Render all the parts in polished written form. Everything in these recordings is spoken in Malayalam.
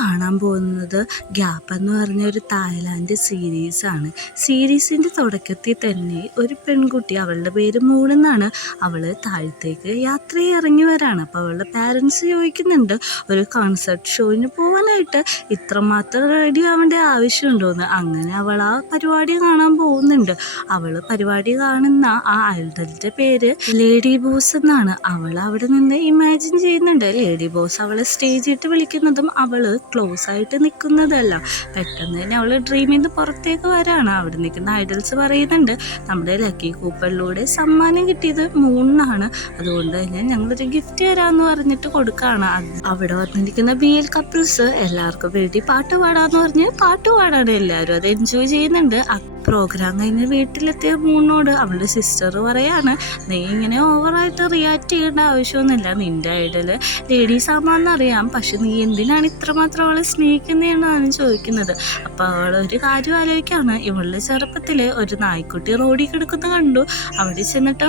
കാണാൻ പോകുന്നത് ഗ്യാപ്പ് എന്ന് പറഞ്ഞ ഒരു തായ്ലാൻഡ് സീരീസാണ്. സീരീസിൻ്റെ തുടക്കത്തിൽ തന്നെ ഒരു പെൺകുട്ടി, അവളുടെ പേര് മൂണെന്നാണ്, അവൾ താഴത്തേക്ക് യാത്രയിൽ ഇറങ്ങി വരാണ്. അപ്പോൾ അവളുടെ പാരൻസ് ചോദിക്കുന്നുണ്ട് ഒരു കോൺസെർട്ട് ഷോയിന് പോകാനായിട്ട് ഇത്രമാത്രം റെഡി ആവേണ്ട ആവശ്യമുണ്ടോയെന്ന്. അങ്ങനെ അവൾ ആ പരിപാടി കാണാൻ പോകുന്നുണ്ട്. അവൾ പരിപാടി കാണുന്ന ആ ഐഡലിൻ്റെ പേര് ലേഡി ബോസ് എന്നാണ്. അവൾ അവിടെ നിന്ന് ഇമാജിൻ ചെയ്യുന്നുണ്ട് ലേഡി ബോസ് അവളെ സ്റ്റേജിട്ട് വിളിക്കുന്നതും അവൾ ക്ലോസ് ആയിട്ട് നിൽക്കുന്നതല്ല. പെട്ടെന്ന് തന്നെ അവൾ ഡ്രീമിൽ നിന്ന് പുറത്തേക്ക് വരാണ്. അവിടെ നിൽക്കുന്ന ഐഡൽസ് പറയുന്നുണ്ട് നമ്മുടെ ലക്കി കൂപ്പണിലൂടെ സമ്മാനം കിട്ടിയത് മൂന്നാണ്, അതുകൊണ്ട് തന്നെ ഞങ്ങളൊരു ഗിഫ്റ്റ് തരാമെന്ന് പറഞ്ഞിട്ട് കൊടുക്കുകയാണ്. അവിടെ വന്നിരിക്കുന്ന BL കപ്പിൾസ് എല്ലാവർക്കും വേണ്ടി പാട്ട് പാടാന്ന് പറഞ്ഞ് പാട്ട് പാടാണ്. എല്ലാവരും അത് എൻജോയ് ചെയ്യുന്നുണ്ട്. പ്രോഗ്രാം കഴിഞ്ഞ് വീട്ടിലെത്തിയ മൂന്നോട് അവളുടെ സിസ്റ്റർ പറയാണ്, നീ ഇങ്ങനെ ഓവറായിട്ട് റിയാക്ട് ചെയ്യേണ്ട ആവശ്യമൊന്നുമില്ല, നിൻ്റെ ഐഡല് ലേഡി സാമാന്നറിയാം, പക്ഷെ നീ എന്തിനാണ് ഇത്രമാത്രം അവളെ സ്നേഹിക്കുന്നതെന്നാണ് ചോദിക്കുന്നത്. അപ്പോൾ അവളൊരു കാര്യം ആലോചിക്കുകയാണ്, ഇവളുടെ ചെറുപ്പത്തിൽ ഒരു നായ്ക്കുട്ടി റോഡിൽ കിടക്കുന്ന കണ്ടു. അവിടെ ചെന്നിട്ട്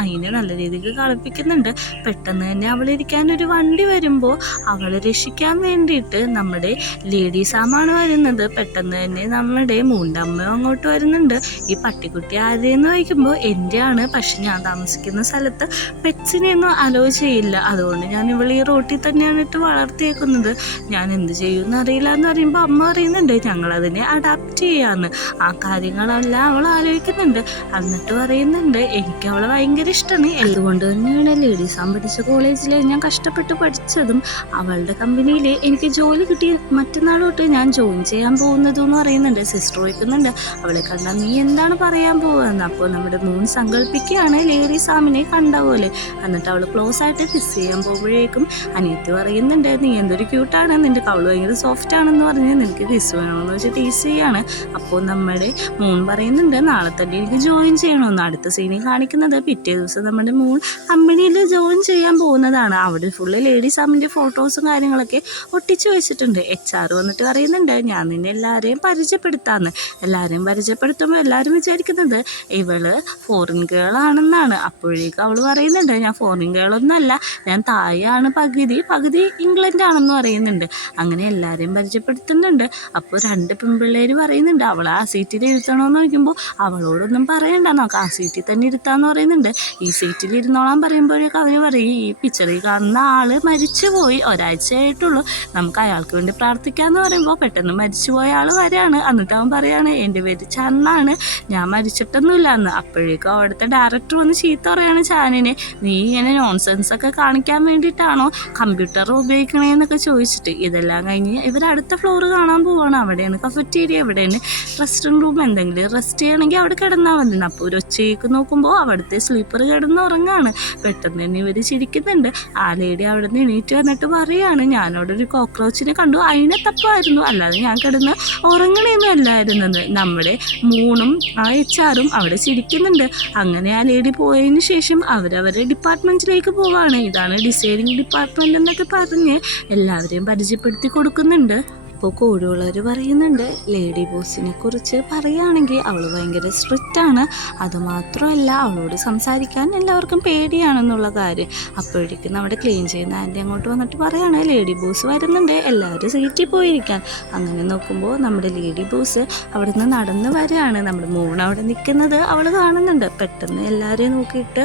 അതിനെ നല്ല രീതിക്ക് കളിപ്പിക്കുന്നുണ്ട്. പെട്ടെന്ന് തന്നെ അവളിരിക്കാൻ ഒരു വണ്ടി വരുമ്പോൾ അവളെ രക്ഷിക്കാൻ വേണ്ടിയിട്ട് നമ്മുടെ ലേഡി സാമാണ് വരുന്നത്. പെട്ടെന്ന് തന്നെ നമ്മുടെ മൂൻ്റെ അമ്മയും അങ്ങോട്ട് വരുന്നുണ്ട്. ഈ പട്ടിക്കുട്ടി ആരെയെന്ന് ചോദിക്കുമ്പോൾ എൻ്റെയാണ്, പക്ഷെ ഞാൻ താമസിക്കുന്ന സ്ഥലത്ത് പെറ്റ്സിനെ ഒന്നും അലോ ചെയ്യില്ല, അതുകൊണ്ട് ഞാൻ ഇവൾ ഈ റോട്ടിൽ തന്നെയാണ് ഇട്ട് വളർത്തിയേക്കുന്നത്, ഞാൻ എന്ത് ചെയ്യുമെന്ന് അറിയില്ല എന്ന് പറയുമ്പോൾ അമ്മ പറയുന്നുണ്ട് ഞങ്ങളതിനെ അഡാപ്റ്റ് ചെയ്യാമെന്ന്. ആ കാര്യങ്ങളെല്ലാം അവൾ ആലോചിക്കുന്നുണ്ട്. എന്നിട്ട് പറയുന്നുണ്ട് എനിക്ക് അവളെ ഭയങ്കര ഇഷ്ടമാണ്, അതുകൊണ്ട് തന്നെയാണ് ലേഡീസാൻ പഠിച്ച കോളേജിൽ ഞാൻ കഷ്ടപ്പെട്ട് പഠിച്ചതും അവളുടെ കമ്പനിയിൽ എനിക്ക് ജോലി കിട്ടി മറ്റന്നാൾ തൊട്ട് ഞാൻ ജോയിൻ ചെയ്യാൻ പോകുന്നതെന്ന് പറയുന്നുണ്ട്. സിസ്റ്റർ ചോദിക്കുന്നുണ്ട് അവളെ കണ്ടാൽ നീ എന്താണ് പറയാൻ പോവുകയെന്ന്. അപ്പോൾ നമ്മുടെ മൂൺ സങ്കല്പിക്കുകയാണ് ലേഡി സാമിനെ കണ്ട പോലെ. എന്നിട്ട് അവൾ ക്ലോസ് ആയിട്ട് കിസ് ചെയ്യാൻ പോകുമ്പോഴേക്കും അനിയത്തി പറയുന്നുണ്ട് നീ എന്തൊരു ക്യൂട്ടാണ്, നിൻ്റെ കവള് ഭയങ്കര സോഫ്റ്റ് ആണെന്ന് പറഞ്ഞ് നിനക്ക് കിസ് വേണമെന്ന് വെച്ച് ടീസ് ചെയ്യാണ്. അപ്പോൾ നമ്മുടെ മൂൺ പറയുന്നുണ്ട് നാളെ തന്നെ എനിക്ക് ജോയിൻ ചെയ്യണമെന്ന്. അടുത്ത സീനിൽ കാണിക്കുന്നത് പിറ്റേ ദിവസം നമ്മുടെ മൂൺ കമ്പനിയിൽ ജോയിൻ ചെയ്യാൻ പോകുന്നതാണ്. അവിടെ ഫുള്ള് ലേഡി സാമിൻ്റെ ഫോട്ടോസും കാര്യങ്ങളൊക്കെ ഒട്ടിച്ചു വെച്ചിട്ടുണ്ട്. HR വന്നിട്ട് പറയുന്നുണ്ട് ഞാൻ നിന്നെ എല്ലാവരെയും പരിചയപ്പെടുത്താമെന്ന്. എല്ലാവരെയും പരിചയപ്പെടുത്തുമ്പോൾ എല്ലാവരും വിചാരിക്കുന്നത് ഇവള് ഫോറിൻ ഗേൾ ആണെന്നാണ്. അപ്പോഴേക്കും അവൾ പറയുന്നുണ്ട് ഞാൻ ഫോറിൻ ഗേളൊന്നുമല്ല, ഞാൻ തായാണ്, പകുതി ഇംഗ്ലണ്ട് ആണെന്ന് പറയുന്നുണ്ട്. അങ്ങനെ എല്ലാവരെയും പരിചയപ്പെടുത്തുന്നുണ്ട്. അപ്പോൾ 2 പെൺപിള്ളേർ പറയുന്നുണ്ട് അവളെ ആ സീറ്റിൽ ഇരുത്തണമെന്ന് ചോദിക്കുമ്പോൾ അവളോടൊന്നും പറയണ്ട, നമുക്ക് ആ സീറ്റിൽ തന്നെ ഇരുത്താമെന്ന് പറയുന്നുണ്ട്. ഈ സീറ്റിൽ ഇരുന്നോളാൻ പറയുമ്പോഴേക്കും അവർ പറയും ഈ പിക്ചറിൽ കാണുന്ന ആൾ മരിച്ചുപോയി, ഒരാഴ്ചയായിട്ടുള്ളൂ, നമുക്ക് അയാൾക്ക് വേണ്ടി പ്രാർത്ഥിക്കാമെന്ന് പറയുമ്പോൾ പെട്ടെന്ന് മരിച്ചുപോയ ആൾ വരെയാണ്. എന്നിട്ട് അവൻ പറയാണ് എൻ്റെ പേര് ചാനാണ്, ഞാൻ മരിച്ചിട്ടൊന്നുമില്ല എന്ന്. അപ്പോഴേക്കും അവിടുത്തെ ഡയറക്ടർ വന്ന് ചീത്ത പറയാണ് ചാനിനെ, നീ ഇങ്ങനെ നോൺസെൻസ് ഒക്കെ കാണിക്കാൻ വേണ്ടിയിട്ടാണോ കമ്പ്യൂട്ടർ ഉപയോഗിക്കണേന്നൊക്കെ ചോദിച്ചിട്ട്. ഇതെല്ലാം കഴിഞ്ഞ് ഇവർ അടുത്ത ഫ്ലോർ കാണാൻ പോവാണ്. അവിടെയാണ് കഫറ്റീരിയ, എവിടെയാണ് റെസ്റ്റോറൻറ്റ് റൂം, എന്തെങ്കിലും റെസ്റ്റ് ചെയ്യണമെങ്കിൽ അവിടെ കിടന്നാൽ മതി. അപ്പോൾ ഒരു ഒച്ചയ്ക്ക് നോക്കുമ്പോൾ അവിടുത്തെ സ്ലീപ്പർ കിടന്ന് ഉറങ്ങാണ്. പെട്ടെന്ന് തന്നെ ഇവർ ചിരിക്കുന്നുണ്ട്. ആ ലേഡി അവിടെ നിന്ന് എണീറ്റ് വന്നിട്ട് പറയാണ് ഞാനവിടെ ഒരു കോക്രോച്ചിനെ കണ്ടു, അതിനെ തപ്പായിരുന്നു, അല്ലാതെ ഞാൻ കിടന്ന് ഉറങ്ങണേന്നും അല്ലായിരുന്നത്. നമ്മുടെ മൂണും ആ HR അവിടെ ചിരിക്കുന്നുണ്ട്. അങ്ങനെ ആ ലേഡി പോയതിന് ശേഷം അവരവരുടെ ഡിപ്പാർട്ട്മെൻറ്റിലേക്ക് പോവാണ്. ഇതാണ് ഡിസൈനിങ് ഡിപ്പാർട്ട്മെൻറ്റ് എന്നൊക്കെ പറഞ്ഞ് എല്ലാവരെയും പരിചയപ്പെടുത്തി കൊടുക്കുന്നുണ്ട്. അപ്പോൾ കോഴികളർ പറയുന്നുണ്ട് ലേഡി ബോസിനെ കുറിച്ച് പറയുകയാണെങ്കിൽ അവൾ ഭയങ്കര സ്ട്രിക്റ്റാണ്, അതുമാത്രമല്ല അവളോട് സംസാരിക്കാൻ എല്ലാവർക്കും പേടിയാണെന്നുള്ള കാര്യം. അപ്പോഴേക്കും നമ്മുടെ ക്ലീൻ ചെയ്യുന്ന ആൻറ്റി അങ്ങോട്ട് വന്നിട്ട് പറയാണ് ലേഡി ബോസ് വരുന്നുണ്ട്, എല്ലാവരും സീറ്റിൽ പോയിരിക്കാൻ. അങ്ങനെ നോക്കുമ്പോൾ നമ്മുടെ ലേഡി ബോസ് അവിടെ നിന്ന് നടന്ന് വരികയാണ്. നമ്മുടെ മൂൺ അവിടെ നിൽക്കുന്നത് അവൾ കാണുന്നുണ്ട്. പെട്ടെന്ന് എല്ലാവരെയും നോക്കിയിട്ട്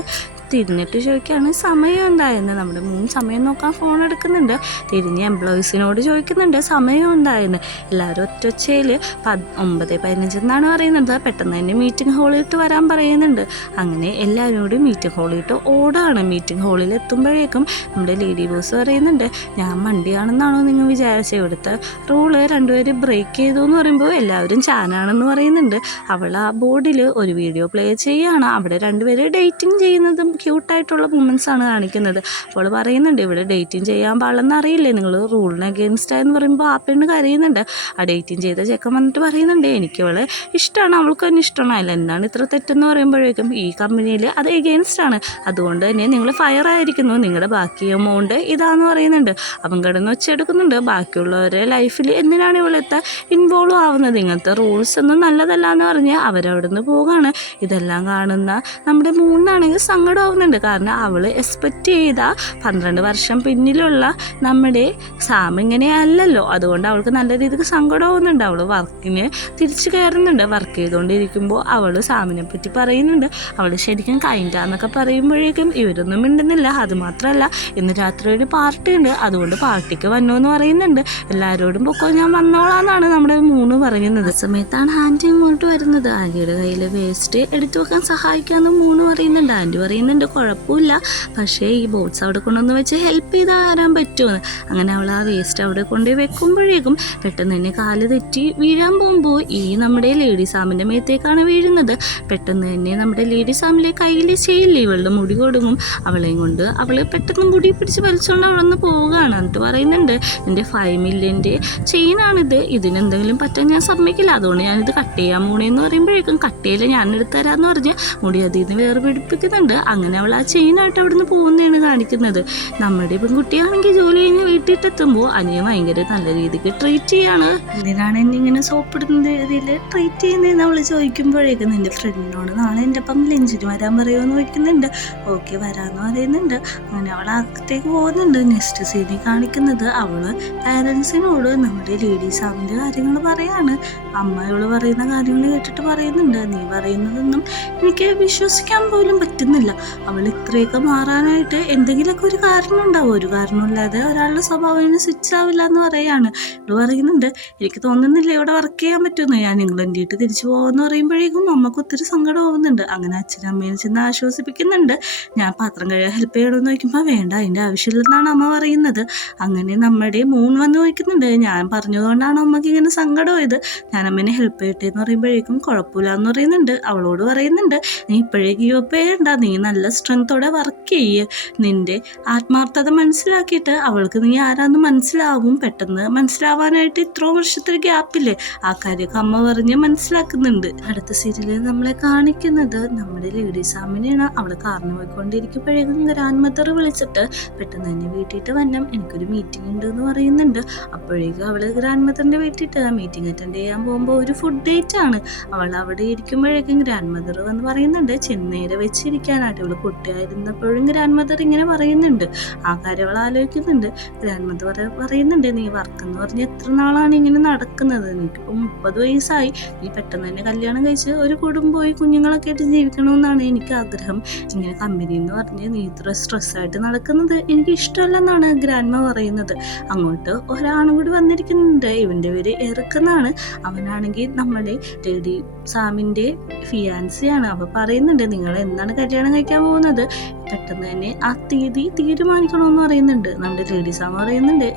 തിരിഞ്ഞിട്ട് ചോദിക്കുകയാണ് സമയം ഉണ്ടായെന്ന്. നമ്മുടെ മൂൺ സമയം നോക്കാൻ ഫോൺ എടുക്കുന്നുണ്ട്. തിരിഞ്ഞ് എംപ്ലോയീസിനോട് ചോദിക്കുന്നുണ്ട് സമയം ഉണ്ടായെന്ന്. എല്ലാവരും ഒറ്റൊച്ചയിൽ 9:15 എന്നാണ് പറയുന്നത്. പെട്ടെന്ന് തന്നെ മീറ്റിംഗ് ഹാളിലിട്ട് വരാൻ പറയുന്നുണ്ട്. അങ്ങനെ എല്ലാവരോടും മീറ്റിംഗ് ഹാളിലിട്ട് ഓടാണ്. മീറ്റിംഗ് ഹാളിൽ എത്തുമ്പോഴേക്കും നമ്മുടെ ലേഡി ബോസ് പറയുന്നുണ്ട് ഞാൻ മണ്ടിയാണെന്നാണോ നിങ്ങൾ വിചാരിച്ചത്, ഇവിടുത്തെ റൂള് 2 പേര് ബ്രേക്ക് ചെയ്തു എന്ന് പറയുമ്പോൾ എല്ലാവരും ചാനാണെന്ന് പറയുന്നുണ്ട്. അവൾ ആ ബോർഡിൽ ഒരു വീഡിയോ പ്ലേ ചെയ്യുകയാണ്. അവിടെ 2 പേര് ഡേറ്റിംഗ് ചെയ്യുന്നതും ക്യൂട്ടായിട്ടുള്ള മൂമെൻറ്റ്സാണ് കാണിക്കുന്നത്. അപ്പോൾ പറയുന്നുണ്ട് ഇവിടെ ഡേറ്റിംഗ് ചെയ്യാൻ പാടില്ലെന്ന് അറിയില്ലേ, നിങ്ങൾ റൂളിന് അഗെയിൻസ്റ്റായെന്ന് പറയുമ്പോൾ ആ പെണ്ണ് കരയുന്നുണ്ട്. ആ ഡേറ്റിംഗ് ചെയ്ത ചെക്കൻ വന്നിട്ട് പറയുന്നുണ്ട് എനിക്ക് അവളെ ഇഷ്ടമാണ്, അവൾക്ക് തന്നെ ഇഷ്ടമാണ്, അതിൽ എന്താണ് ഇത്ര തെറ്റെന്ന് പറയുമ്പോഴേക്കും ഈ കമ്പനിയിൽ അത് എഗെയിൻസ്റ്റാണ്, അതുകൊണ്ട് തന്നെ നിങ്ങൾ ഫയർ ആയിരിക്കുന്നു, നിങ്ങളുടെ ബാക്കി എമൗണ്ട് ഇതാന്ന് പറയുന്നുണ്ട്. അവൻ കിടന്ന് വെച്ചെടുക്കുന്നുണ്ട് ബാക്കിയുള്ളവരെ ലൈഫിൽ എന്തിനാണ് ഇവളെത്താൻ ഇൻവോൾവ് ആവുന്നത്, ഇങ്ങനത്തെ റൂൾസ് ഒന്നും നല്ലതല്ല എന്ന് പറഞ്ഞ് അവരവിടെ നിന്ന് പോവുകയാണ്. ഇതെല്ലാം കാണുന്ന നമ്മുടെ മൂന്നാണെങ്കിൽ സങ്കടം സങ്കടമാവുന്നുണ്ട്. കാരണം അവൾ എക്സ്പെക്റ്റ് ചെയ്ത 12 വർഷം പിന്നിലുള്ള നമ്മുടെ സാം ഇങ്ങനെയല്ലല്ലോ. അതുകൊണ്ട് അവൾക്ക് നല്ല രീതിക്ക് സങ്കടമാവുന്നുണ്ട്. അവൾ വർക്കിന് തിരിച്ചു കയറുന്നുണ്ട്. വർക്ക് ചെയ്തുകൊണ്ടിരിക്കുമ്പോൾ അവൾ സാമിനെ പറ്റി പറയുന്നുണ്ട്. അവൾ ശരിക്കും കൈൻഡാന്നൊക്കെ പറയുമ്പോഴേക്കും ഇവരൊന്നും മിണ്ടുന്നില്ല. അതുമാത്രമല്ല, ഇന്ന് രാത്രി ഒരു പാർട്ടി ഉണ്ട്, അതുകൊണ്ട് പാർട്ടിക്ക് വന്നു എന്ന് പറയുന്നുണ്ട്. എല്ലാവരോടും പൊക്കോ, ഞാൻ വന്നോളാന്നാണ് നമ്മുടെ മൂന്ന് പറയുന്നത്. ആ സമയത്താണ് ആൻറ്റി ഇങ്ങോട്ട് വരുന്നത്. ആൻറ്റിയുടെ കയ്യിൽ വേസ്റ്റ് എടുത്തു വെക്കാൻ സഹായിക്കാമെന്ന് മൂന്ന് പറയുന്നുണ്ട്. ആൻറ്റി പറയുന്നുണ്ട് കുഴപ്പമില്ല, പക്ഷേ ഈ ബോട്ട്സ് അവിടെ കൊണ്ടുവന്ന് വെച്ച് ഹെൽപ്പ് ചെയ്ത് തരാൻ പറ്റുമെന്ന്. അങ്ങനെ അവൾ ആ വേസ്റ്റ് അവിടെ കൊണ്ടുപോയി വെക്കുമ്പോഴേക്കും പെട്ടെന്ന് തന്നെ കാല് തെറ്റി വീഴാൻ പോകുമ്പോൾ ഈ നമ്മുടെ ലേഡി സാമിൻ്റെ മേത്തേക്കാണ് വീഴുന്നത്. പെട്ടെന്ന് തന്നെ നമ്മുടെ ലേഡി സാമിലെ കയ്യിൽ ചെയ്യില്ലേ, ഇവളുടെ മുടി കൊടുങ്ങും. അവളെയും കൊണ്ട് അവൾ പെട്ടെന്ന് മുടി പിടിച്ച് വലിച്ചുകൊണ്ട് അവിടെ നിന്ന് പോവുകയാണ്. എന്നിട്ട് പറയുന്നുണ്ട്, എൻ്റെ 5 മില്യൻ്റെ ചെയിനാണിത്, ഇതിനെന്തെങ്കിലും പറ്റാൻ ഞാൻ സമ്മതിക്കില്ല, അതുകൊണ്ട് ഞാനിത് കട്ട് ചെയ്യാൻ പോണേന്ന് പറയുമ്പോഴേക്കും കട്ടയിൽ ഞാൻ എടുത്തു തരാമെന്ന് പറഞ്ഞ് മുടി അതിൽ നിന്ന് വേറെ പിടിപ്പിക്കുന്നുണ്ട്. അങ്ങനെ അവൾ ആ ചെയിനായിട്ട് അവിടെ നിന്ന് പോകുന്നതാണ് കാണിക്കുന്നത്. നമ്മുടെ പെൺകുട്ടിയാണെങ്കിൽ ജോലി കഴിഞ്ഞ് വീട്ടിലെത്തുമ്പോൾ അനിയൻ ഭയങ്കര നല്ല രീതിക്ക് ട്രീറ്റ് ചെയ്യാണ്. എന്തിനാണ് എന്നെ ഇങ്ങനെ സോപ്പിടുന്നത് ഇതിൽ ട്രീറ്റ് ചെയ്യുന്നതെന്ന് അവൾ ചോദിക്കുമ്പോഴേക്കും നിൻ്റെ ഫ്രണ്ടിനോട് നാളെ എൻ്റെ ഒപ്പം ലഞ്ചിന് വരാൻ പറയുമെന്ന് ചോദിക്കുന്നുണ്ട്. ഓക്കെ വരാമെന്ന് പറയുന്നുണ്ട്. അങ്ങനെ അവൾ അകത്തേക്ക് പോകുന്നുണ്ട്. നെക്സ്റ്റ് സീനിൽ കാണിക്കുന്നത് അവൾ പാരൻസിനോട് നമ്മുടെ ലേഡി സാമിൻ്റെ കാര്യങ്ങൾ പറയാണ്. അമ്മ ഇവള് പറയുന്ന കാര്യങ്ങൾ കേട്ടിട്ട് പറയുന്നുണ്ട്, നീ പറയുന്നതൊന്നും എനിക്ക് വിശ്വസിക്കാൻ പോലും പറ്റുന്നില്ല. അവൾ ഇത്രയൊക്കെ മാറാനായിട്ട് എന്തെങ്കിലുമൊക്കെ ഒരു കാരണം ഉണ്ടാവും. ഒരു കാരണമില്ലാതെ ഒരാളുടെ സ്വഭാവം സ്വിച്ച് ആവില്ല എന്ന് പറയാണ്. ഇവള് പറയുന്നുണ്ട്, എനിക്ക് തോന്നുന്നില്ല ഇവിടെ വർക്ക് ചെയ്യാൻ പറ്റുമെന്ന്, ഞാൻ ഇംഗ്ലണ്ടിട്ട് തിരിച്ചു പോകുമെന്ന് പറയുമ്പോഴേക്കും അമ്മക്ക് ഒത്തിരി സങ്കടം ആവുന്നുണ്ട്. അങ്ങനെ അച്ഛനും അമ്മേനെ ചെന്ന് ആശ്വസിപ്പിക്കുന്നുണ്ട്. ഞാൻ പാത്രം കഴുകാൻ ഹെൽപ്പ് ചെയ്യണമെന്ന് ചോദിക്കുമ്പോൾ വേണ്ട, അതിൻ്റെ ആവശ്യമില്ലെന്നാണ് അമ്മ പറയുന്നത്. അങ്ങനെ നമ്മുടെ മൂൺ വന്ന് ചോദിക്കുന്നുണ്ട്, ഞാൻ പറഞ്ഞതുകൊണ്ടാണ് അമ്മക്ക് ഇങ്ങനെ സങ്കടമായത്, ഞാൻ അമ്മേനെ ഹെൽപ്പ് ചെയ്യട്ടെ എന്ന് പറയുമ്പോഴേക്കും കുഴപ്പമില്ല എന്ന് പറയുന്നുണ്ട്. അവളോട് പറയുന്നുണ്ട്, നീ ഇപ്പോഴേ ഗീവ് അപ്പ് ചെയ്യണ്ട, നീ നല്ല സ്ട്രെങ്ത്തോടെ വർക്ക് ചെയ്യ്, നിന്റെ ആത്മാർത്ഥത മനസ്സിലാക്കിയിട്ട് അവൾക്ക് നീ ആരാന്ന് മനസ്സിലാവും. പെട്ടെന്ന് മനസ്സിലാവാനായിട്ട് ഇത്രയും വർഷത്തെ ഗ്യാപ്പില്ലേ, ആ കാര്യമൊക്കെ അമ്മ പറഞ്ഞ് മനസ്സിലാക്കുന്നുണ്ട്. അടുത്ത സീരിയലിൽ നമ്മളെ കാണിക്കുന്നത് നമ്മുടെ ലേഡി സാമിനെയാണ്. അവൾ കാറിന് പോയിക്കൊണ്ടിരിക്കുമ്പോഴേക്കും ഗ്രാൻഡ് മദർ വിളിച്ചിട്ട് പെട്ടെന്ന് തന്നെ വീട്ടിട്ട് വന്നം, എനിക്കൊരു മീറ്റിംഗ് ഉണ്ട് എന്ന് പറയുന്നുണ്ട്. അപ്പോഴേക്കും അവൾ ഗ്രാൻഡ് മദറിൻ്റെ വീട്ടിട്ട് ആ മീറ്റിംഗ് അറ്റൻഡ് ചെയ്യാൻ പോകുമ്പോൾ ഒരു ഫുഡ് ഡേറ്റ് ആണ്. അവൾ അവിടെ ഇരിക്കുമ്പോഴേക്കും ഗ്രാൻഡ് മദർ വന്ന് പറയുന്നുണ്ട് ചെന്നൈയിൽ വെച്ചിരിക്കാനായിട്ട്. ഇവൾ കുട്ടിയായിരുന്നപ്പോഴും ഗ്രാൻഡ് മദർ ഇങ്ങനെ പറയുന്നുണ്ട്. ആ കാര്യം അവൾ ആലോചിക്കുന്നുണ്ട്. ഗ്രാൻഡ് മദർ പറയുന്നുണ്ട്, നീ വർക്ക് എന്ന് പറഞ്ഞ് എത്ര നാളാണ് ഇങ്ങനെ നടക്കുന്നത്, എനിക്കിപ്പോൾ 30 വയസ്സായി, നീ പെട്ടെന്ന് തന്നെ കല്യാണം കഴിച്ച് ഒരു കുടുംബമായി കുഞ്ഞുങ്ങളൊക്കെ ആയിട്ട് ജീവിക്കണമെന്നാണ് എനിക്ക് ആഗ്രഹം. ഇങ്ങനെ കമ്പനി എന്ന് പറഞ്ഞ് നീ ഇത്ര സ്ട്രെസ്സായിട്ട് നടക്കുന്നത് എനിക്ക് ഇഷ്ടമല്ലെന്നാണ് ഗ്രാൻഡ്മ പറയുന്നത്. അങ്ങോട്ട് ഒരാണും കൂടി വന്നിരിക്കുന്നുണ്ട്. ഇവൻ്റെ പേര് എറിക്കെന്നാണ്. അവനാണെങ്കിൽ നമ്മുടെ ലേഡി സാമിൻ്റെ ഫിയാൻസിയാണ്. അവ പറയുന്നുണ്ട്, നിങ്ങൾ എന്താണ് കല്യാണം കഴിക്കാൻ പോകുന്നത്, പെട്ടെന്ന് തന്നെ ആ തീയതി തീരുമാനിക്കണമെന്ന് പറയുന്നുണ്ട്. നമ്മുടെ ലേഡി സാം പറയുന്നുണ്ട്,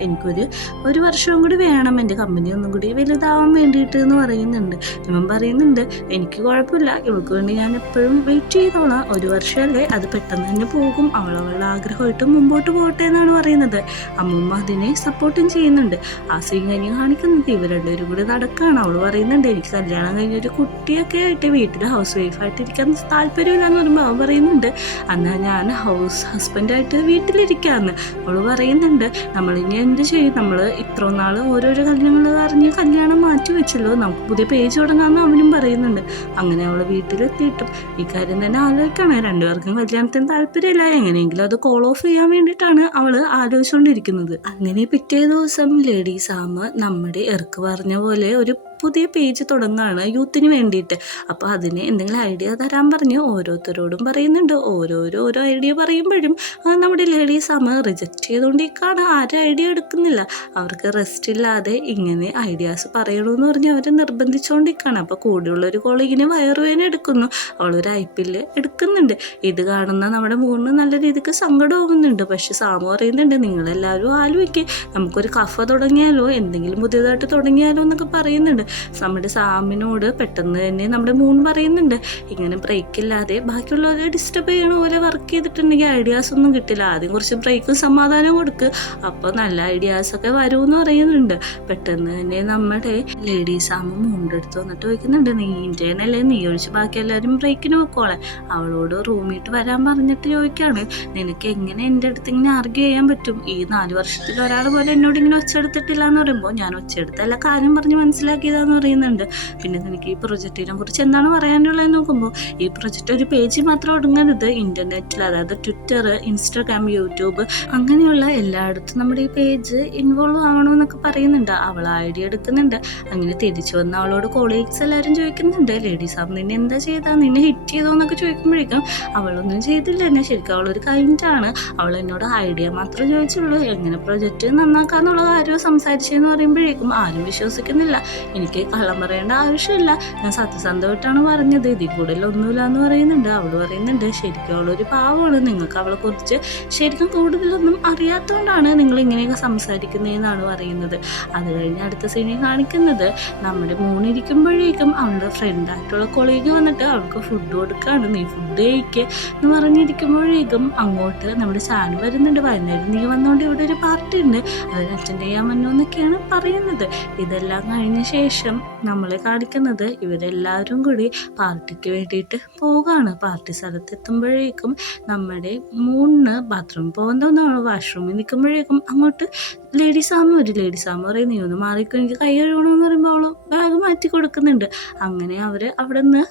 ഒരു വർഷവും കൂടി വേണം എൻ്റെ കമ്പനി ഒന്നും കൂടി വലുതാവാൻ വേണ്ടിയിട്ട് എന്ന് പറയുന്നുണ്ട്. ഇവൻ പറയുന്നുണ്ട്, എനിക്ക് കുഴപ്പമില്ല, ഇവൾക്ക് വേണ്ടി ഞാൻ എപ്പോഴും വെയിറ്റ് ചെയ്തോളാം, 1 വർഷമല്ലേ, അത് പെട്ടെന്ന് തന്നെ പോകും, അവളുടെ ആഗ്രഹമായിട്ട് മുമ്പോട്ട് പോകട്ടെ എന്നാണ് പറയുന്നത്. അമ്മൂമ്മ അതിനെ സപ്പോർട്ടും ചെയ്യുന്നുണ്ട്. ആ സീൻ കഴിഞ്ഞ് കാണിക്കുന്നത് ഇവർ രണ്ടുപേരും കൂടി നടക്കുകയാണ്. അവൾ പറയുന്നുണ്ട്, എനിക്ക് കല്യാണം കഴിഞ്ഞൊരു കുട്ടിയൊക്കെ ആയിട്ട് വീട്ടിൽ ഹൗസ് വൈഫായിട്ടിരിക്കാൻ താല്പര്യമില്ലാന്ന് പറയുമ്പോൾ അവൻ പറയുന്നുണ്ട്, എന്നാൽ ഞാൻ ഹസ്ബൻഡായിട്ട് വീട്ടിലിരിക്കാമെന്ന്. അവൾ പറയുന്നുണ്ട്, നമ്മളിനി എന്ത് ചെയ്യും, നമ്മൾ ഇത്ര നാൾ ഓരോരോ കല്യാണങ്ങൾ അറിഞ്ഞ് കല്യാണം മാറ്റി വെച്ചല്ലോ, നമുക്ക് പുതിയ പേജ് തുടങ്ങാമെന്ന് അവനും പറയുന്നുണ്ട്. അങ്ങനെ അവൾ വീട്ടിലെത്തിയിട്ടും ഈ കാര്യം തന്നെ ആലോചിക്കുകയാണ്. രണ്ടുപേർക്കും കല്യാണത്തിന് താല്പര്യമില്ല, എങ്ങനെയെങ്കിലും അത് കോൾ ഓഫ് ചെയ്യാൻ വേണ്ടിയിട്ടാണ് അവൾ ആലോചിച്ചുകൊണ്ടിരിക്കുന്നത്. അങ്ങനെ പിറ്റേ ദിവസം ലേഡി സാം നമ്മുടെ എർക്ക് പറഞ്ഞ പോലെ ഒരു പുതിയ പേജ് തുടങ്ങുകയാണ് യൂത്തിന് വേണ്ടിയിട്ട്. അപ്പോൾ അതിന് എന്തെങ്കിലും ഐഡിയ തരാൻ പറഞ്ഞ് ഓരോരുത്തരോടും പറയുന്നുണ്ട്. ഓരോ ഐഡിയ പറയുമ്പോഴും നമ്മുടെ ലേഡീസ് റിജക്റ്റ് ചെയ്തുകൊണ്ടിരിക്കുകയാണ്. ആരും ഐഡിയ എടുക്കുന്നില്ല. അവർക്ക് റെസ്റ്റ് ഇല്ലാതെ ഇങ്ങനെ ഐഡിയാസ് പറയണമെന്ന് പറഞ്ഞ് അവർ നിർബന്ധിച്ചുകൊണ്ടിരിക്കുകയാണ്. അപ്പോൾ കൂടെയുള്ളൊരു കോളേജിന് വയറുവേന എടുക്കുന്നു. അവളൊരു IPL എടുക്കുന്നുണ്ട്. ഇത് കാണുന്ന നമ്മുടെ മൂന്ന് നല്ല രീതിക്ക് സങ്കടമാകുന്നുണ്ട്. പക്ഷെ സാമു പറയുന്നുണ്ട്, നിങ്ങളെല്ലാവരും ആലോചിക്കുക, നമുക്കൊരു കഫ തുടങ്ങിയാലോ, എന്തെങ്കിലും പുതിയതായിട്ട് തുടങ്ങിയാലോ എന്നൊക്കെ പറയുന്നുണ്ട്. നമ്മുടെ സാമിനോട് പെട്ടെന്ന് തന്നെ നമ്മുടെ മൂൺ പറയുന്നുണ്ട്, ഇങ്ങനെ ബ്രേക്ക് ഇല്ലാതെ ബാക്കിയുള്ളവരെ ഡിസ്റ്റർബ് ചെയ്യണ പോലെ വർക്ക് ചെയ്തിട്ടുണ്ടെങ്കിൽ ഐഡിയാസ് ഒന്നും കിട്ടില്ല, ആദ്യം കുറച്ച് ബ്രേക്കും സമാധാനം കൊടുക്കുക, അപ്പോൾ നല്ല ഐഡിയാസൊക്കെ വരുമെന്ന് പറയുന്നുണ്ട്. പെട്ടെന്ന് തന്നെ നമ്മുടെ ലേഡി സാമ മൂണിൻ്റെ അടുത്ത് വന്നിട്ട് ചോദിക്കുന്നുണ്ട്, നീൻ്റെന്നല്ലേ, നീ ഒഴിച്ച് ബാക്കി എല്ലാവരും ബ്രേക്കിന് വെക്കോളെ. അവളോട് റൂമിട്ട് വരാൻ പറഞ്ഞിട്ട് ചോദിക്കുകയാണ്, നിനക്ക് എങ്ങനെ എൻ്റെ അടുത്ത് ഇങ്ങനെ ആർഗ്യൂ ചെയ്യാൻ പറ്റും, ഈ 4 വർഷത്തിൽ ഒരാൾ പോലെ എന്നോട് ഇങ്ങനെ ഒച്ചെടുത്തിട്ടില്ല എന്ന് പറയുമ്പോൾ, ഞാൻ ഒച്ചെടുത്തല്ല കാര്യം പറഞ്ഞ് മനസ്സിലാക്കിയതാന്ന് എന്ന് പറയുന്നുണ്ട്. പിന്നെ നിനക്ക് ഈ പ്രൊജക്റ്റിനെ കുറിച്ച് എന്താണ് പറയാനുള്ളതെന്ന് നോക്കുമ്പോൾ ഈ പ്രൊജക്റ്റ് ഒരു പേജിൽ മാത്രം ഒടുങ്ങരുത്. ഇൻ്റർനെറ്റിൽ, അതായത് ട്വിറ്റർ, ഇൻസ്റ്റാഗ്രാം, യൂട്യൂബ് അങ്ങനെയുള്ള എല്ലായിടത്തും നമ്മുടെ ഈ പേജ് ഇൻവോൾവ് ആവണമെന്നൊക്കെ പറയുന്നുണ്ട്. അവൾ ഐഡിയ എടുക്കുന്നുണ്ട്. അങ്ങനെ തിരിച്ചു വന്ന അവളോട് കൊളീഗ്സ് എല്ലാവരും ചോദിക്കുന്നുണ്ട്, ലേഡി സാം നിന്നെ എന്താ ചെയ്താ, നിന്നെ ഹിറ്റ് ചെയ്തോ എന്നൊക്കെ ചോദിക്കുമ്പോഴേക്കും അവളൊന്നും ചെയ്തില്ല എന്നെ, ശരിക്കും അവളൊരു കൈൻഡാണ്, അവൾ എന്നോട് ഐഡിയ മാത്രമേ ചോദിച്ചുള്ളൂ, എങ്ങനെ പ്രൊജക്റ്റ് നന്നാക്കാന്നുള്ള കാര്യം സംസാരിച്ചതെന്ന് പറയുമ്പോഴേക്കും ആരും വിശ്വസിക്കുന്നില്ല. എനിക്ക് കള്ളം പറയേണ്ട ആവശ്യമില്ല, ഞാൻ സത്യസന്ധമായിട്ടാണ് പറഞ്ഞത്, ഇതിൽ കൂടുതലൊന്നുമില്ല എന്ന് പറയുന്നുണ്ട്. അവൾ പറയുന്നുണ്ട് ശരിക്കും അവളൊരു പാവമാണ്, നിങ്ങൾക്ക് അവളെ കുറിച്ച് ശരിക്കും കൂടുതലൊന്നും അറിയാത്തതുകൊണ്ടാണ് നിങ്ങൾ ഇങ്ങനെയൊക്കെ സംസാരിക്കുന്നതെന്നാണ് പറയുന്നത്. അത് കഴിഞ്ഞ് അടുത്ത സീനിൽ കാണിക്കുന്നത് നമ്മുടെ മൂണിരിക്കുമ്പോഴേക്കും അവളുടെ ഫ്രണ്ടായിട്ടുള്ള കൊളീഗ് വന്നിട്ട് അവൾക്ക് ഫുഡ് കൊടുക്കുകയാണ്. നീ ഫുഡ് കഴിക്കുക എന്ന് പറഞ്ഞിരിക്കുമ്പോഴേക്കും അങ്ങോട്ട് നമ്മുടെ ചാൻ വരുന്നുണ്ട്. വൈകുന്നേരം നീ വന്നുകൊണ്ട് ഇവിടെ ഒരു പാർട്ടി ഉണ്ട്, അതിന് അറ്റൻഡ് ചെയ്യാൻ വന്നു എന്നൊക്കെയാണ് പറയുന്നത്. ഇതെല്ലാം കഴിഞ്ഞ ശേഷം നമ്മളെ കാണിക്കുന്നത് ഇവരെല്ലാവരും കൂടി പാർട്ടിക്ക് വേണ്ടിയിട്ട് പോവുകയാണ്. പാർട്ടി സ്ഥലത്തെത്തുമ്പോഴേക്കും നമ്മുടെ മൂന്ന് ബാത്റൂമിൽ പോകാൻ തോന്നുന്നു. വാഷ്റൂമിൽ നിൽക്കുമ്പോഴേക്കും അങ്ങോട്ട് ലേഡി സാമ പറയും നീ ഒന്ന് മാറിക്കോ, എനിക്ക് കൈ കഴുകണമെന്ന് പറയുമ്പോൾ അവൾ ബാഗ് മാറ്റി കൊടുക്കുന്നുണ്ട്. അങ്ങനെ അവർ അവിടെ നിന്ന്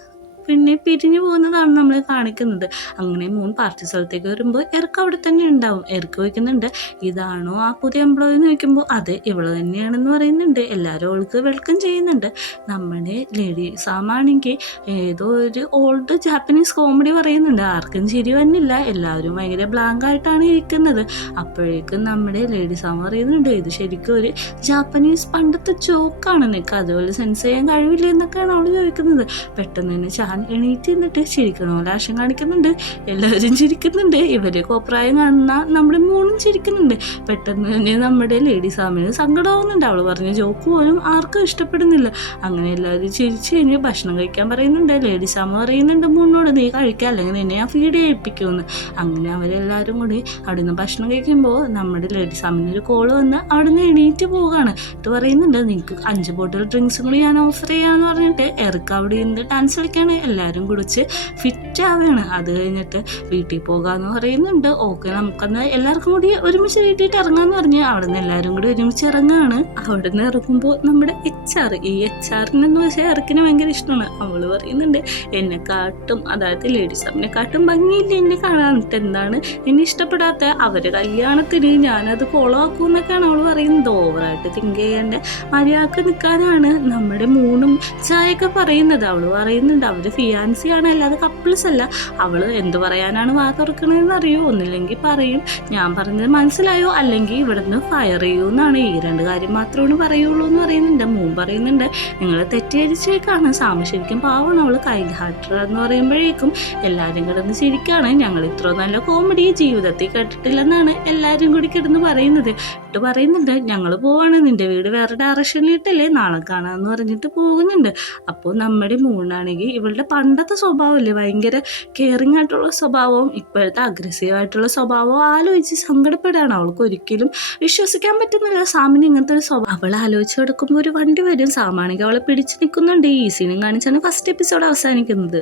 പിന്നെ പിരിഞ്ഞു പോകുന്നതാണ് നമ്മളെ കാണിക്കുന്നത്. അങ്ങനെ പാർട്ടി സ്ഥലത്തേക്ക് വരുമ്പോൾ എർക്ക് അവിടെ തന്നെ ഉണ്ടാവും. എർക്ക് വയ്ക്കുന്നുണ്ട് ഇതാണോ ആ പുതിയ എംപ്ലോയി എന്ന് ചോദിക്കുമ്പോൾ അതെ ഇവള് തന്നെയാണെന്ന് പറയുന്നുണ്ട്. എല്ലാവരും അവൾക്ക് വെൽക്കം ചെയ്യുന്നുണ്ട്. നമ്മുടെ ലേഡി സാമാണെങ്കിൽ ഏതോ ഒരു ഓൾഡ് ജാപ്പനീസ് കോമഡി പറയുന്നുണ്ട്. ആർക്കും ചിരി വന്നില്ല, എല്ലാവരും ഭയങ്കര ബ്ലാങ്ക് ആയിട്ടാണ് ഇരിക്കുന്നത്. അപ്പോഴേക്കും നമ്മുടെ ലേഡി സാമ പറയുന്നുണ്ട് ഇത് ശരിക്കും ഒരു ജാപ്പനീസ് പണ്ടത്തെ ജോക്കാണ്, നിനക്ക് അതുപോലെ സെൻസ് ചെയ്യാൻ കഴിവില്ല എന്നൊക്കെയാണ് അവൾ ചോദിക്കുന്നത്. പെട്ടെന്ന് തന്നെ എണീറ്റ് നിന്നിട്ട് ചിരിക്കണോ ലാഷം കാണിക്കുന്നുണ്ട്. എല്ലാവരും ചിരിക്കുന്നുണ്ട്. ഇവര് കോപ്രായം കാണുന്ന നമ്മുടെ മൂന്നും ചിരിക്കുന്നുണ്ട്. പെട്ടെന്ന് തന്നെ നമ്മുടെ ലേഡി സാമിന് സങ്കടമാവുന്നുണ്ട്. അവൾ പറഞ്ഞ ജോക്ക് പോലും ആർക്കും ഇഷ്ടപ്പെടുന്നില്ല. അങ്ങനെ എല്ലാവരും ചിരിച്ച് കഴിഞ്ഞ് ഭക്ഷണം കഴിക്കാൻ പറയുന്നുണ്ട്. ലേഡി സാമ പറയുന്നുണ്ട് മൂന്നോട് നീ കഴിക്കുക അല്ലെങ്കിൽ നിന്നെ ഞാൻ ഫീഡ് ചെയ്യിപ്പിക്കുമെന്ന്. അങ്ങനെ അവരെല്ലാവരും കൂടി അവിടെ നിന്ന് ഭക്ഷണം കഴിക്കുമ്പോൾ നമ്മുടെ ലേഡി സാമിനൊരു കോള് വന്ന് അവിടെ നിന്ന് എണീറ്റ് പോവുകയാണ്. ഇത് പറയുന്നുണ്ട് നിങ്ങൾക്ക് 5 ബോട്ടിൽ ഡ്രിങ്ക്സും കൂടി ഞാൻ ഓഫർ ചെയ്യാമെന്ന് പറഞ്ഞിട്ട് എർക്ക് അവിടെ നിന്ന് ഡാൻസ് കളിക്കുകയാണ്. എല്ലാവരും കുടിച്ച് ഫിറ്റ് ആവുകയാണ്. അത് കഴിഞ്ഞിട്ട് വീട്ടിൽ പോകാമെന്ന് പറയുന്നുണ്ട്. ഓക്കെ നമുക്കന്ന് എല്ലാവർക്കും കൂടി ഒരുമിച്ച് വീട്ടിൽ ഇറങ്ങാമെന്ന് പറഞ്ഞ് അവിടെ നിന്ന് എല്ലാവരും കൂടി ഒരുമിച്ച് ഇറങ്ങുകയാണ്. അവിടെ നിന്ന് ഇറങ്ങുമ്പോൾ നമ്മുടെ ഈ HR-നെന്ന് വെച്ചാൽ എർക്കിന് ഭയങ്കര ഇഷ്ടമാണ്. അവള് പറയുന്നുണ്ട് എന്നെക്കാട്ടും, അതായത് ലേഡീസ് അവനെക്കാട്ടും ഭംഗിയില്ല എന്നെ കാണാനിട്ട്, എന്താണ് എന്നെ ഇഷ്ടപ്പെടാത്ത, അവരെ കല്യാണത്തിന് ഞാനത് ഫോളോ ആക്കും എന്നൊക്കെയാണ് അവൾ പറയുന്നത്. ഓവറായിട്ട് തിങ്ക് ചെയ്യേണ്ട മര്യാദക്ക് നിൽക്കാനാണ് നമ്മുടെ മൂന്നും ചായയൊക്കെ പറയുന്നത്. അവൾ പറയുന്നുണ്ട് അവർ ഫിയാൻസിയാണ്, അല്ലാതെ കപ്പിൾസ് അല്ല. അവൾ എന്ത് പറയാനാണ് വാ തുറക്കണമെന്ന് അറിയോ, ഒന്നില്ലെങ്കിൽ പറയും ഞാൻ പറഞ്ഞത് മനസ്സിലായോ അല്ലെങ്കിൽ ഇവിടുന്ന് ഫയർ ചെയ്യൂ എന്നാണ്. ഈ 2 കാര്യം മാത്രമാണ് പറയുള്ളൂ എന്ന് പറയുന്നുണ്ട്. പറയുന്നുണ്ട് നിങ്ങൾ തെറ്റിദ്ധരിച്ചേക്കാണ്, സാമ ശരിക്കും പാവമാണ്, അവൾ കൈൻഡ് ഹാർട്ടർ എന്ന് പറയുമ്പോഴേക്കും എല്ലാവരും കിടന്ന് ചിരിക്കാണ്. ഞങ്ങൾ ഇത്ര നല്ല കോമഡി ജീവിതത്തിൽ കേട്ടിട്ടില്ലെന്നാണ് എല്ലാവരും കൂടി കിടന്ന് പറയുന്നത്. പറയുന്നുണ്ട് ഞങ്ങൾ പോവാണ്, നിന്റെ വീട് വേറെ ഡയറക്ഷനിലിട്ടല്ലേ, നാളെ കാണാമെന്ന് പറഞ്ഞിട്ട് പോകുന്നുണ്ട്. അപ്പോൾ നമ്മുടെ മൂന്നാണെങ്കിൽ ഇവളുടെ പണ്ടത്തെ സ്വഭാവമല്ലേ, ഭയങ്കര കെയറിങ് ആയിട്ടുള്ള സ്വഭാവവും ഇപ്പോഴത്തെ അഗ്രസീവായിട്ടുള്ള സ്വഭാവവും ആലോചിച്ച് സങ്കടപ്പെടുകയാണ്. അവൾക്ക് ഒരിക്കലും വിശ്വസിക്കാൻ പറ്റുന്നില്ല സാമിന് ഇങ്ങനത്തെ ഒരു സ്വഭാവം. അവൾ ആലോചിച്ച് കിടക്കുമ്പോൾ ഒരു വണ്ടി വരും. സാമാണെങ്കിൽ അവളെ പിടിച്ച് നിൽക്കുന്നുണ്ട്. ഈ സീനും കാണിച്ചാണ് ഫസ്റ്റ് എപ്പിസോഡ് അവസാനിക്കുന്നത്.